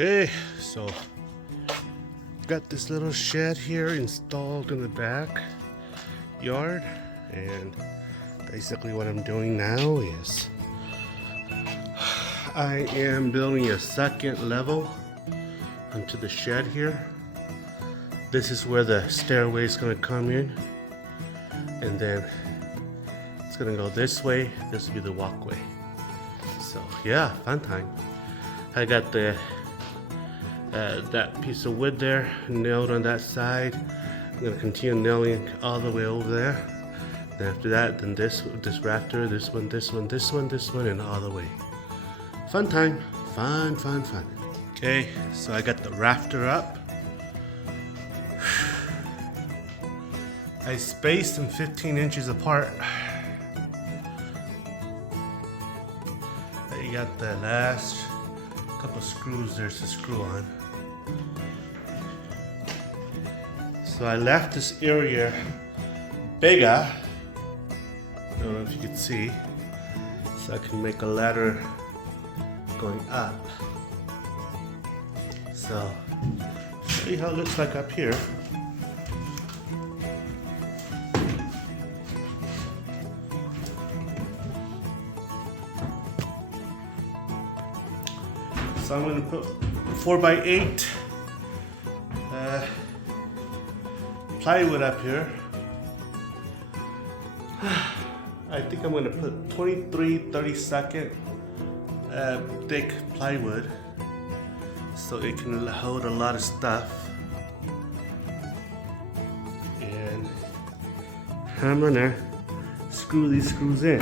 Okay, so got this little shed here installed in the back yard, and basically what I'm doing now is I am building a second level onto the shed here. This is where the stairway is going to come in, and then it's going to go this way. This will be the walkway. So yeah, fun time. I got the that piece of wood there nailed on that side. I'm going to continue nailing all the way over there. Then after that, then this rafter, this one, and all the way. Fun time. Fun. Okay, so I got the rafter up. I spaced them 15 inches apart. You got the last couple screws there's to screw on. So I left this area bigger. I don't know if you can see. So I can make a ladder going up. So show you how it looks like up here. So I'm going to put 4x8 plywood up here. I think I'm going to put 23/32 thick plywood so it can hold a lot of stuff. And I'm going to screw these screws in.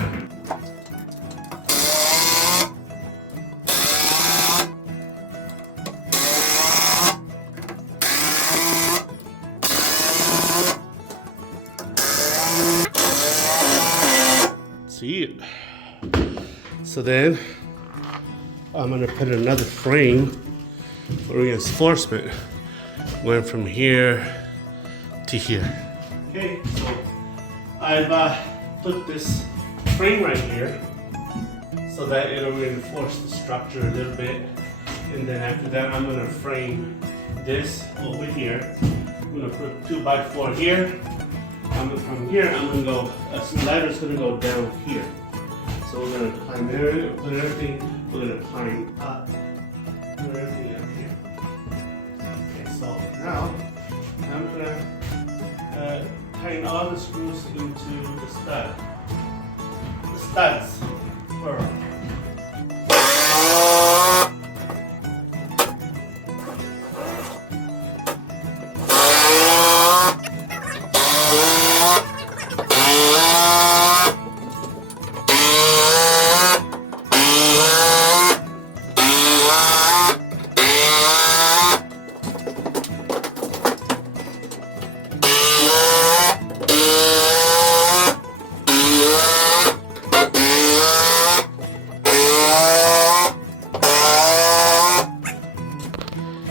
See it. So then I'm gonna put another frame for reinforcement going from here to here. Okay, so I've put this frame right here so that it'll reinforce the structure a little bit, and then after that I'm gonna frame this over here. I'm gonna put 2x4 here. From here, I'm gonna go. Some ladder's gonna go down here. So we're gonna climb there, put everything. We're gonna climb up, put everything up here. Okay, so now I'm gonna tighten all the screws into the stud. The studs. Pearl.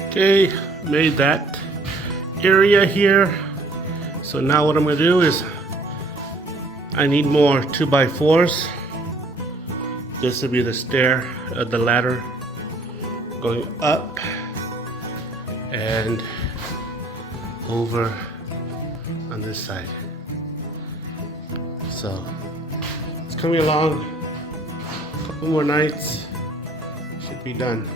Okay, made that area here. So now what I'm gonna do is I need more 2x4s. This will be the the ladder going up and over on this side. So it's coming along. A couple more nights, should be done.